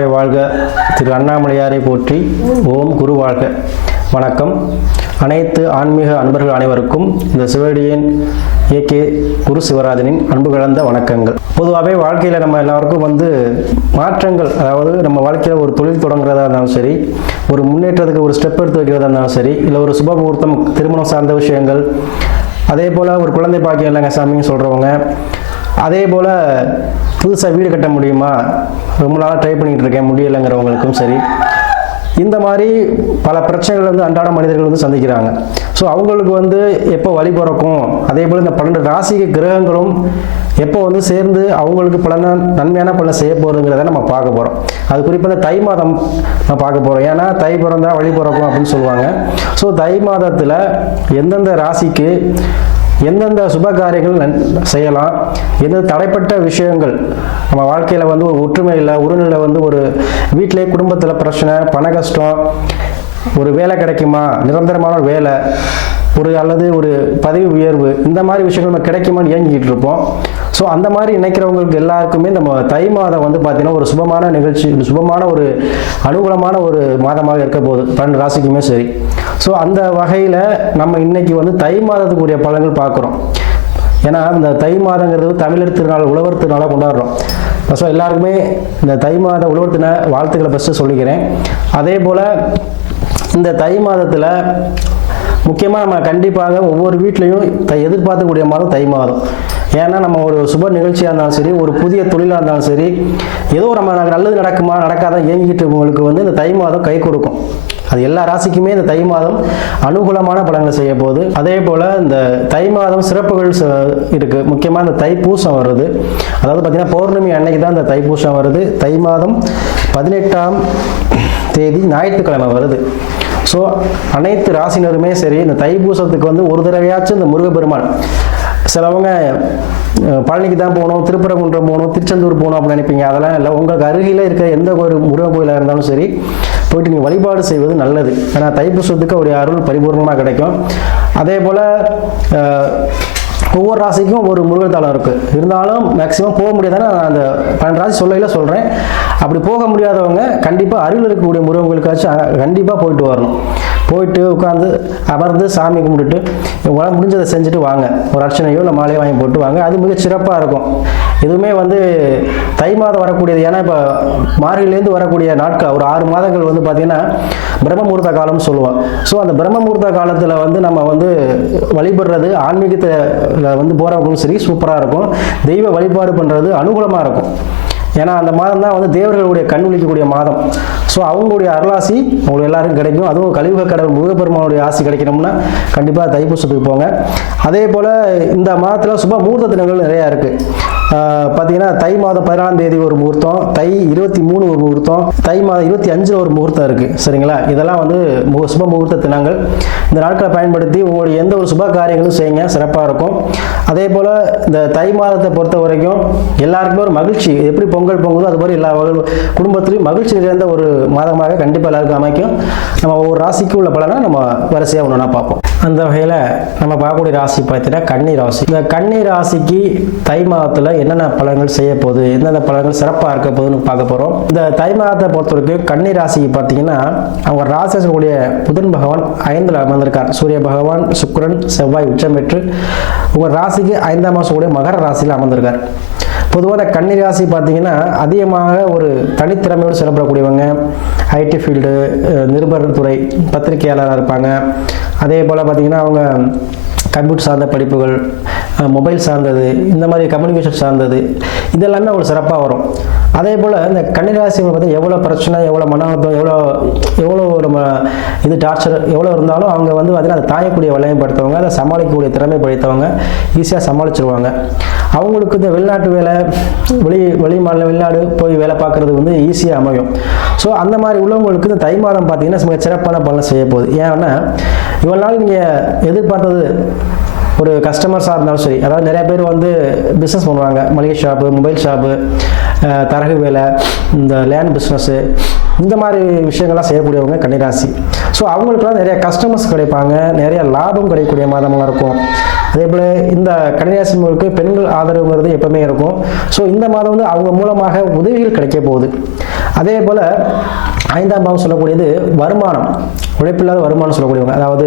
நமச்சிவாய வாழ்க திரு அண்ணாமலையாரை போற்றி ஓம் குரு வாழ்க வணக்கம் அனைத்து ஆன்மீக அன்பர்கள் அனைவருக்கும் இந்த சிவடியின் ஏகே குரு சிவராஜனின் அன்பு கலந்த வணக்கங்கள் பொதுவாகவே வாழ்க்கையில் நம்ம எல்லாருக்கும் வந்து மாற்றங்கள் அதாவது நம்ம வாழ்க்கையில் ஒரு தொழில் தொடங்குறதா இருந்தாலும் சரி ஒரு முன்னேற்றத்துக்கு ஒரு ஸ்டெப் எடுத்து வைக்கிறதா இருந்தாலும் சரி இல்லை ஒரு சுப முகூர்த்தம் திருமணம் சார்ந்த விஷயங்கள் அதே போல் ஒரு குழந்தை பாக்கியம் இல்லைங்க சாமின்னு சொல்கிறவங்க அதே போல் புதுசாக வீடு கட்ட முடியுமா ரொம்ப நாளாக ட்ரை பண்ணிகிட்டு இருக்கேன் முடியலைங்கிறவங்களுக்கும் சரி இந்த மாதிரி பல பிரச்சனைகள் வந்து அன்றாட மனிதர்கள் வந்து சந்திக்கிறாங்க ஸோ அவங்களுக்கு வந்து எப்போ வழி பிறக்கும் அதே போல் இந்த பன்னெண்டு ராசிக்கு கிரகங்களும் எப்போ வந்து சேர்ந்து அவங்களுக்கு பலன நன்மையான பலனை செய்ய போகிறதுங்கிறத நம்ம பார்க்க போகிறோம் அது குறிப்பாக தை மாதம் நம்ம பார்க்க போகிறோம் ஏன்னா தை பிறந்தால் வழி பிறக்கும் அப்படின்னு சொல்லுவாங்க ஸோ தை மாதத்தில் எந்தெந்த ராசிக்கு எந்தெந்த சுப காரியங்கள் செய்யலாம் எந்த தடைப்பட்ட விஷயங்கள் நம்ம வாழ்க்கையில் வந்து ஒரு ஒற்றுமை இல்லை உருநிலை வந்து ஒரு வீட்டிலே குடும்பத்தில் பிரச்சனை பண கஷ்டம் ஒரு வேலை கிடைக்குமா நிரந்தரமான வேலை ஒரு அல்லது ஒரு பதவி உயர்வு இந்த மாதிரி விஷயங்கள் நம்ம கிடைக்குமான்னு இயங்கிட்டு இருப்போம் ஸோ அந்த மாதிரி நினைக்கிறவங்களுக்கு எல்லாருக்குமே நம்ம தை மாதம் வந்து பார்த்திங்கன்னா ஒரு சுபமான நிகழ்ச்சி சுபமான ஒரு அனுகூலமான ஒரு மாதமாக இருக்க போகுது பன்னெண்டு ராசிக்குமே சரி ஸோ அந்த வகையில் நம்ம இன்னைக்கு வந்து தை மாதத்துக்குரிய பலன்கள் பார்க்குறோம் ஏன்னா இந்த தை மாதங்கிறது தமிழர் திருநாள் உழவர் திருநாளாக கொண்டாடுறோம் ஸோ எல்லாருக்குமே இந்த தை மாத உழவர் தின வாழ்த்துக்களை ஃபஸ்ட்டு சொல்லிக்கிறேன் அதே போல் இந்த தை மாதத்தில் முக்கியமாக நம்ம கண்டிப்பாக ஒவ்வொரு வீட்லேயும் எதிர்பார்க்கக்கூடிய மாதம் தை மாதம் ஏன்னா நம்ம ஒரு சுப நிகழ்ச்சியாக இருந்தாலும் சரி ஒரு புதிய தொழிலாக இருந்தாலும் சரி ஏதோ நம்ம நல்லது நடக்குமா நடக்காதான் இயங்கிக்கிட்டு இருக்கவங்களுக்கு வந்து இந்த தை மாதம் கை கொடுக்கும் அது எல்லா ராசிக்குமே இந்த தை மாதம் அனுகூலமான பலன்கள் செய்ய போகுது அதே போல் இந்த தை மாதம் சிறப்புகள் இருக்குது முக்கியமாக இந்த தைப்பூசம் வருது அதாவது பார்த்திங்கன்னா பௌர்ணமி அன்னைக்கு தான் இந்த தைப்பூசம் வருது தை மாதம் பதினெட்டாம் தேதி ஞாயிற்றுக்கிழமை வருது ஸோ அனைத்து ராசினருமே சரி இந்த தைப்பூசத்துக்கு வந்து ஒரு தடவையாச்சும் இந்த முருகப்பெருமான் சிலவங்க பழனிக்கு தான் போகணும் திருப்பரங்குன்றம் போகணும் திருச்செந்தூர் போகணும் அப்படின்னு நினைப்பீங்க அதெல்லாம் இல்லை உங்களுக்கு அருகில் இருக்க எந்த ஒரு முருகன் கோயிலாக இருந்தாலும் சரி போயிட்டு நீங்கள் வழிபாடு செய்வது நல்லது ஏன்னா தைப்பூசத்துக்கு ஒரு அருள் பரிபூர்ணமாக கிடைக்கும் அதே போல் ஒவ்வொரு ராசிக்கும் ஒரு முருகன் தலம் இருக்குது இருந்தாலும் மேக்ஸிமம் போக முடியாதானே நான் அந்த பன்னெண்டு ராசி சொல்லையில் சொல்கிறேன் அப்படி போக முடியாதவங்க கண்டிப்பாக அருகில் இருக்கக்கூடிய முருகன் கோயிலுக்காச்சும் கண்டிப்பாக போயிட்டு வரணும் போயிட்டு உட்காந்து அமர்ந்து சாமி கும்பிட்டுட்டு உடம்பு முடிஞ்சதை செஞ்சுட்டு வாங்க ஒரு அர்ச்சனையோ இல்லை மாலையோ வாங்கி போட்டு வாங்க அது மிக சிறப்பாக இருக்கும் எதுவுமே வந்து தை மாதம் வரக்கூடியது ஏன்னா இப்போ மார்கிலேருந்து வரக்கூடிய நாட்கள் ஒரு ஆறு மாதங்கள் வந்து பார்த்திங்கன்னா பிரம்மமூர்த்த காலம்னு சொல்லுவோம் ஸோ அந்த பிரம்மமூர்த்த காலத்தில் வந்து நம்ம வந்து வழிபடுறது ஆன்மீகத்தில் வந்து போகிறவங்களும் சரி சூப்பராக இருக்கும் தெய்வ வழிபாடு பண்ணுறது அனுகூலமாக இருக்கும் ஏன்னா அந்த மாதம் தான் வந்து தேவர்களுடைய கண் விழிக்கக்கூடிய மாதம் ஸோ அவங்களுடைய அருளாசி உங்களுக்கு எல்லாருக்கும் கிடைக்கும் அதுவும் கழிவுக கடவுள் முருகப்பெருமானுடைய ஆசி கிடைக்கணும்னா கண்டிப்பாக தைப்பூசத்துக்கு போங்க அதே போல் இந்த மாதத்தில் சுப முகூர்த்த தினங்கள் நிறையா இருக்குது பார்த்தீங்கன்னா தை மாதம் பதினாலாம் தேதி ஒரு முகூர்த்தம் தை இருபத்தி மூணு ஒரு முகூர்த்தம் தை மாதம் இருபத்தி அஞ்சில் ஒரு முகூர்த்தம் இருக்குது சரிங்களா இதெல்லாம் வந்து சுப முகூர்த்த தினங்கள் இந்த நாட்களை பயன்படுத்தி உங்களுடைய எந்த ஒரு சுப காரியங்களும் செய்யுங்க சிறப்பாக இருக்கும் அதே போல் இந்த தை மாதத்தை பொறுத்த வரைக்கும் எல்லாருக்குமே ஒரு மகிழ்ச்சி எப்படி பொங்கல் பொங்குதோ அது மாதிரி எல்லா குடும்பத்திலையும் மகிழ்ச்சி நிறைந்த ஒரு மாதமாக கண்டிப்பாக எல்லாருக்கும் அமைக்கும் நம்ம ஒவ்வொரு ராசிக்கும் உள்ள பலனை நம்ம வரிசையாக ஒன்றா பார்ப்போம் அந்த வகையில் நம்ம பார்க்கக்கூடிய ராசி பார்த்தீங்கன்னா கண்ணீர் ராசி இந்த கன்னி ராசிக்கு தை மாதத்தில் என்னென்ன பலன்கள் செய்ய போகுது எந்தெந்த பலன்கள் சிறப்பாக இருக்க போகுதுன்னு பார்க்க போகிறோம் இந்த தை மாதத்தை பொறுத்தவரைக்கும் வரைக்கும் ராசிக்கு பார்த்தீங்கன்னா அவங்க ராசி புதன் பகவான் ஐந்தில் அமர்ந்திருக்கார் சூரிய பகவான் சுக்கரன் செவ்வாய் உச்சம் பெற்று உங்கள் ராசிக்கு ஐந்தாம் மாதம் கூடிய மகர ராசியில் அமர்ந்திருக்கார் பொதுவாக கன்னிராசி பார்த்தீங்கன்னா அதிகமாக ஒரு தனித்திறமையோடு செயல்படக்கூடியவங்க ஐடி ஃபீல்டு நிருபர் துறை பத்திரிகையாளராக இருப்பாங்க அதே போல் பார்த்திங்கன்னா அவங்க கம்ப்யூட்டர் சார்ந்த படிப்புகள் மொபைல் சார்ந்தது இந்த மாதிரி கம்யூனிகேஷன் சார்ந்தது இதெல்லாமே அவ்வளோ சிறப்பாக வரும் அதே போல் இந்த கன்னிராசிங்களை பார்த்தா எவ்வளோ பிரச்சனை எவ்வளோ மன அழுத்தம் எவ்வளோ எவ்வளோ நம்ம இது டார்ச்சர் எவ்வளோ இருந்தாலும் அவங்க வந்து பார்த்திங்கன்னா அதை தாயக்கூடிய வளையம் படுத்தவங்க அதை சமாளிக்கக்கூடிய திறமை படைத்தவங்க ஈஸியாக சமாளிச்சிருவாங்க அவங்களுக்கு இந்த வெளிநாட்டு வேலை வெளி வெளி மாநில வெளிநாடு போய் வேலை பார்க்குறது வந்து ஈஸியாக அமையும் ஸோ அந்த மாதிரி உள்ளவங்களுக்கு இந்த தை மாதம் பார்த்திங்கன்னா சிறப்பான பலன் செய்ய போகுது ஏன்னா இவ்வளோ நாள் நீங்கள் எதிர்பார்த்தது ஒரு கஸ்டமர்ஸாக இருந்தாலும் சரி அதாவது நிறையா பேர் வந்து பிஸ்னஸ் பண்ணுவாங்க மளிகை ஷாப்பு மொபைல் ஷாப்பு தரகு வேலை இந்த லேண்ட் பிஸ்னஸ்ஸு இந்த மாதிரி விஷயங்கள்லாம் செய்யக்கூடியவங்க கன்னிராசி ஸோ அவங்களுக்குலாம் நிறைய கஸ்டமர்ஸ் கிடைப்பாங்க நிறைய லாபம் கிடைக்கக்கூடிய மாதமாக இருக்கும் அதே போல் இந்த கன்னிராசிங்களுக்கு பெண்கள் ஆதரவுங்கிறது எப்போவுமே இருக்கும் ஸோ இந்த மாதம் வந்து அவங்க மூலமாக உதவிகள் கிடைக்க போகுது அதே போல் ஐந்தாம் பாவம் சொல்லக்கூடியது வருமானம் உழைப்பில்லாத வருமானம் சொல்லக்கூடியவங்க அதாவது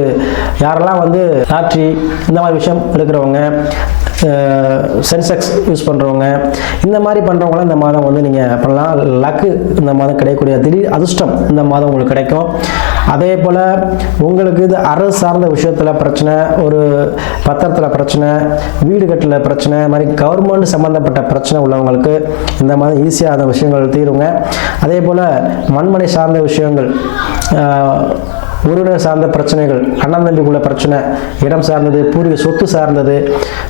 யாரெல்லாம் வந்து லாட்ரி இந்த மாதிரி விஷயம் எடுக்கிறவங்க சென்செக்ஸ் யூஸ் பண்ணுறவங்க இந்த மாதிரி பண்ணுறவங்களாம் இந்த மாதம் வந்து நீங்கள் பண்ணலாம் லக்கு இந்த மாதம் கிடைக்கக்கூடிய திடீர் அதிர்ஷ்டம் இந்த மாதம் உங்களுக்கு கிடைக்கும் அதே போல் உங்களுக்கு இது அரசு சார்ந்த விஷயத்தில் பிரச்சனை ஒரு பத்திரத்தில் பிரச்சனை வீடு கட்டில் பிரச்சனை மாதிரி கவர்மெண்ட் சம்மந்தப்பட்ட பிரச்சனை உள்ளவங்களுக்கு இந்த மாதிரி ஈஸியாக அந்த விஷயங்கள் தீருங்க அதே போல் மண்மனை சார்ந்த விஷயங்கள் உறவினர் சார்ந்த பிரச்சனைகள் அண்ணன் தம்பிக்குள்ள பிரச்சனை இடம் சார்ந்தது பூர்வீக சொத்து சார்ந்தது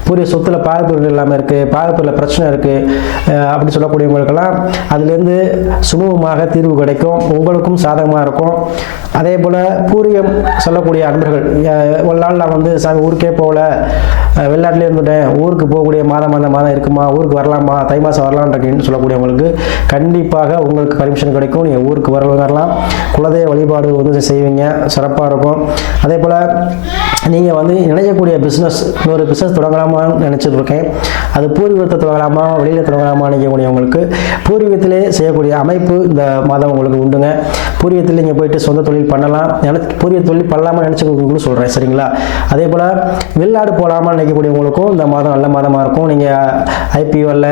பூர்வீக சொத்தில் பாகப்பொருள் இல்லாமல் இருக்குது பாகப்பொருளில் பிரச்சனை இருக்குது அப்படின்னு சொல்லக்கூடியவங்களுக்கெல்லாம் அதுலேருந்து சுமூகமாக தீர்வு கிடைக்கும் உங்களுக்கும் சாதகமாக இருக்கும் அதே போல் பூர்வீகம் சொல்லக்கூடிய அன்பர்கள் ஒரு நாள் நான் வந்து சாமி ஊருக்கே போகல வெளிநாட்டிலே இருந்துட்டேன் ஊருக்கு போகக்கூடிய மாதம் அந்த மாதம் இருக்குமா ஊருக்கு வரலாமா தை மாதம் வரலான்றக்கின்னு சொல்லக்கூடியவங்களுக்கு கண்டிப்பாக உங்களுக்கு பர்மிஷன் கிடைக்கும் நீங்கள் ஊருக்கு வரலாம் குலதெய்வ வழிபாடு வந்து செய்வீங்க சிறப்பாக இருக்கும் அதே போல் நீங்கள் வந்து நினைக்கக்கூடிய பிஸ்னஸ் இன்னொரு பிஸ்னஸ் தொடங்கலாமான்னு நினச்சிட்டு இருக்கேன் அது பூர்வீகத்தை தொடங்கலாமா வெளியில் தொடங்கலாமா நினைக்கக்கூடியவங்களுக்கு பூர்வீகத்திலே செய்யக்கூடிய அமைப்பு இந்த மாதம் உங்களுக்கு உண்டுங்க பூர்வீகத்தில் நீங்கள் போயிட்டு சொந்த தொழில் பண்ணலாம் நினை பூர்வீக தொழில் பண்ணலாமா நினச்சிக்கவங்களுக்கும் சொல்கிறேன் சரிங்களா அதே போல் வெளிநாடு போகலாமா நினைக்கக்கூடியவங்களுக்கும் இந்த மாதம் நல்ல மாதமாக இருக்கும் நீங்கள் ஐபிஓவில்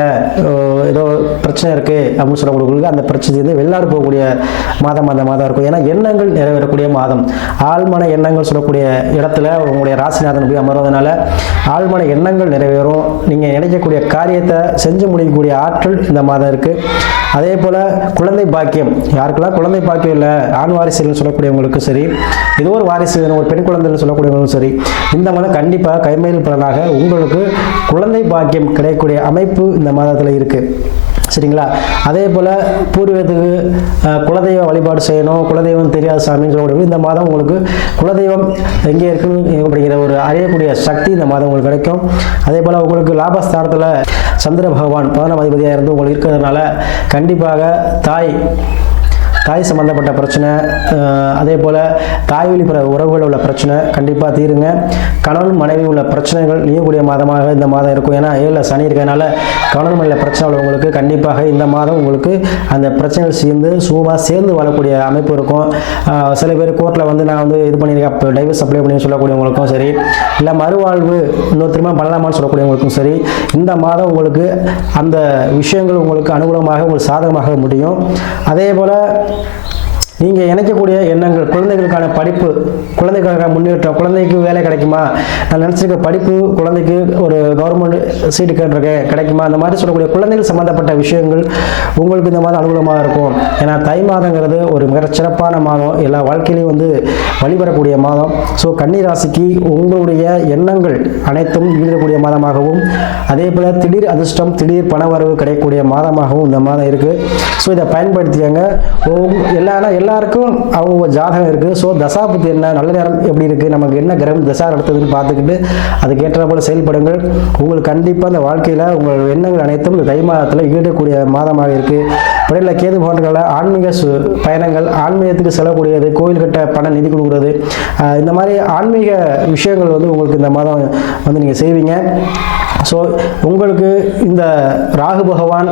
ஏதோ பிரச்சனை இருக்குது அப்படின்னு சொல்லக்கூடியவங்களுக்கு அந்த பிரச்சனை வந்து வெளிநாடு போகக்கூடிய மாதம் அந்த மாதம் இருக்கும் ஏன்னா எண்ணங்கள் நிறைவேறக்கூடிய மாதம் ஆழ்மன எண்ணங்கள் சொல்லக்கூடிய இடத்துல உங்களுடைய ராசிநாதன் போய் அமர்வதனால ஆழ்மன எண்ணங்கள் நிறைவேறும் நீங்கள் நினைக்கக்கூடிய காரியத்தை செஞ்சு முடிக்கக்கூடிய ஆற்றல் இந்த மாதம் இருக்குது அதே போல் குழந்தை பாக்கியம் யாருக்கெல்லாம் குழந்தை பாக்கியம் இல்லை ஆண் வாரிசுகள்னு சொல்லக்கூடியவங்களுக்கும் சரி ஏதோ ஒரு வாரிசு ஒரு பெண் குழந்தைன்னு சொல்லக்கூடியவங்களும் சரி இந்த மாதம் கண்டிப்பாக கைமையில் பலனாக உங்களுக்கு குழந்தை பாக்கியம் கிடைக்கக்கூடிய அமைப்பு இந்த மாதத்தில் இருக்குது சரிங்களா அதே போல் பூர்வீகத்துக்கு குலதெய்வ வழிபாடு செய்யணும் குலதெய்வம் தெரியாத சாமின்னு சொல்லக்கூடிய இந்த மாதம் உங்களுக்கு குலதெய்வம் எங்கே இருக்குன்னு அப்படிங்கிற ஒரு அறியக்கூடிய சக்தி இந்த மாதம் உங்களுக்கு கிடைக்கும் அதே போல் உங்களுக்கு லாபஸ்தானத்தில் சந்திர பகவான் பதினாம் அதிபதியாக இருந்து உங்களுக்கு இருக்கிறதுனால கண்டிப்பாக தாய் தாய் சம்மந்தப்பட்ட பிரச்சனை அதே போல் தாய் வழி உறவுகள் உள்ள பிரச்சனை கண்டிப்பாக தீருங்க கணவன் மனைவி உள்ள பிரச்சனைகள் நீயக்கூடிய மாதமாக இந்த மாதம் இருக்கும் ஏன்னா ஏழில் சனி இருக்கிறதுனால கணவன் மனைவியில் பிரச்சனை உள்ளவங்களுக்கு கண்டிப்பாக இந்த மாதம் உங்களுக்கு அந்த பிரச்சனைகள் சேர்ந்து சூமாக சேர்ந்து வாழக்கூடிய அமைப்பு இருக்கும் சில பேர் கோர்ட்டில் வந்து நான் வந்து இது பண்ணியிருக்கேன் டைவர்ஸ் அப்ளை பண்ணி சொல்லக்கூடியவங்களுக்கும் சரி இல்லை மறுவாழ்வு இன்னொருத்தருமா பண்ணலாமான்னு சொல்லக்கூடியவங்களுக்கும் சரி இந்த மாதம் உங்களுக்கு அந்த விஷயங்கள் உங்களுக்கு அனுகூலமாக உங்களுக்கு சாதகமாக முடியும் அதே போல் Amém. நீங்கள் இணைக்கக்கூடிய எண்ணங்கள் குழந்தைகளுக்கான படிப்பு குழந்தைகளுக்கான முன்னேற்றம் குழந்தைக்கு வேலை கிடைக்குமா நான் நினச்சிருக்க படிப்பு குழந்தைக்கு ஒரு கவர்மெண்ட் சீட்டு கேட்டிருக்கேன் கிடைக்குமா அந்த மாதிரி சொல்லக்கூடிய குழந்தைகள் சம்மந்தப்பட்ட விஷயங்கள் உங்களுக்கு இந்த மாதிரி அனுகூலமாக இருக்கும் ஏன்னா தை மாதங்கிறது ஒரு மிக சிறப்பான மாதம் எல்லா வாழ்க்கையிலையும் வந்து வழிபடக்கூடிய மாதம் ஸோ கன்னிராசிக்கு உங்களுடைய எண்ணங்கள் அனைத்தும் ஈடக்கூடிய மாதமாகவும் அதே போல் திடீர் அதிர்ஷ்டம் திடீர் பணவரவு கிடைக்கக்கூடிய மாதமாகவும் இந்த மாதம் இருக்குது ஸோ இதை பயன்படுத்தியாங்க எல்லா எல்லாருக்கும் அவங்க ஜாதகம் இருக்குது ஸோ தசா பற்றி என்ன நல்ல நேரம் எப்படி இருக்குது நமக்கு என்ன கிரகம் தசா நடத்துதுன்னு பார்த்துக்கிட்டு அதுக்கேற்ற போல் செயல்படுங்கள் உங்களுக்கு கண்டிப்பாக அந்த வாழ்க்கையில் உங்கள் எண்ணங்கள் அனைத்தும் இந்த தை மாதத்தில் ஈடக்கூடிய மாதமாக இருக்குது பிள்ளைகளை கேது போன்றங்கள ஆன்மீக பயணங்கள் ஆன்மீகத்துக்கு செல்லக்கூடியது கோயில் கட்ட பண நிதி கொடுக்குறது இந்த மாதிரி ஆன்மீக விஷயங்கள் வந்து உங்களுக்கு இந்த மாதம் வந்து நீங்கள் செய்வீங்க ஸோ உங்களுக்கு இந்த ராகு பகவான்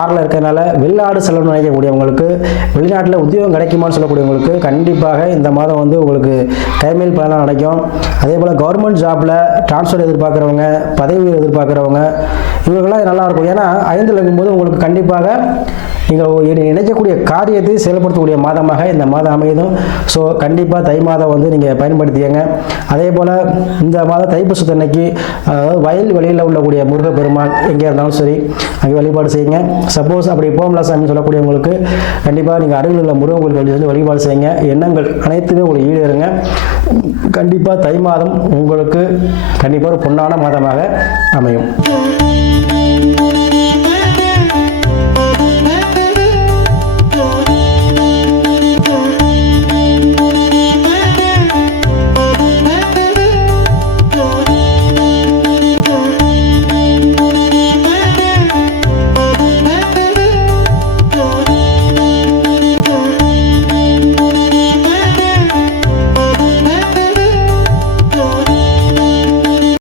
ஆறில் இருக்கிறதுனால வெளிநாடு செல்லணும்னு நினைக்கக்கூடியவங்களுக்கு வெளிநாட்டில் உத்தியோகம் லாபம் கிடைக்குமான்னு உங்களுக்கு கண்டிப்பாக இந்த மாதம் வந்து உங்களுக்கு கைமேல் பலனாக கிடைக்கும் அதே போல் கவர்மெண்ட் ஜாப்பில் டிரான்ஸ்ஃபர் எதிர்பார்க்குறவங்க பதவி எதிர்பார்க்குறவங்க இவர்கள்லாம் நல்லா இருக்கும் ஏன்னா ஐந்து போது உங்களுக்கு கண்டிப்பாக நீங்கள் நினைக்கக்கூடிய காரியத்தை செயல்படுத்தக்கூடிய மாதமாக இந்த மாதம் அமையும் ஸோ கண்டிப்பாக தை மாதம் வந்து நீங்கள் பயன்படுத்தியங்க அதே போல் இந்த மாதம் தைப்பூசத்து அதாவது வயல் வெளியில் உள்ளக்கூடிய முருக பெருமாள் எங்கே இருந்தாலும் சரி அங்கே வழிபாடு செய்யுங்க சப்போஸ் அப்படி போம்லா சாமி சொல்லக்கூடியவங்களுக்கு கண்டிப்பாக நீங்கள் அருகில் உள்ள முருகன் கோயில் சொல்லி வழிபாடு செய்யுங்க எண்ணங்கள் அனைத்துமே உங்களுக்கு ஈடேறுங்க கண்டிப்பாக தை மாதம் உங்களுக்கு கண்டிப்பாக ஒரு பொன்னான மாதமாக அமையும்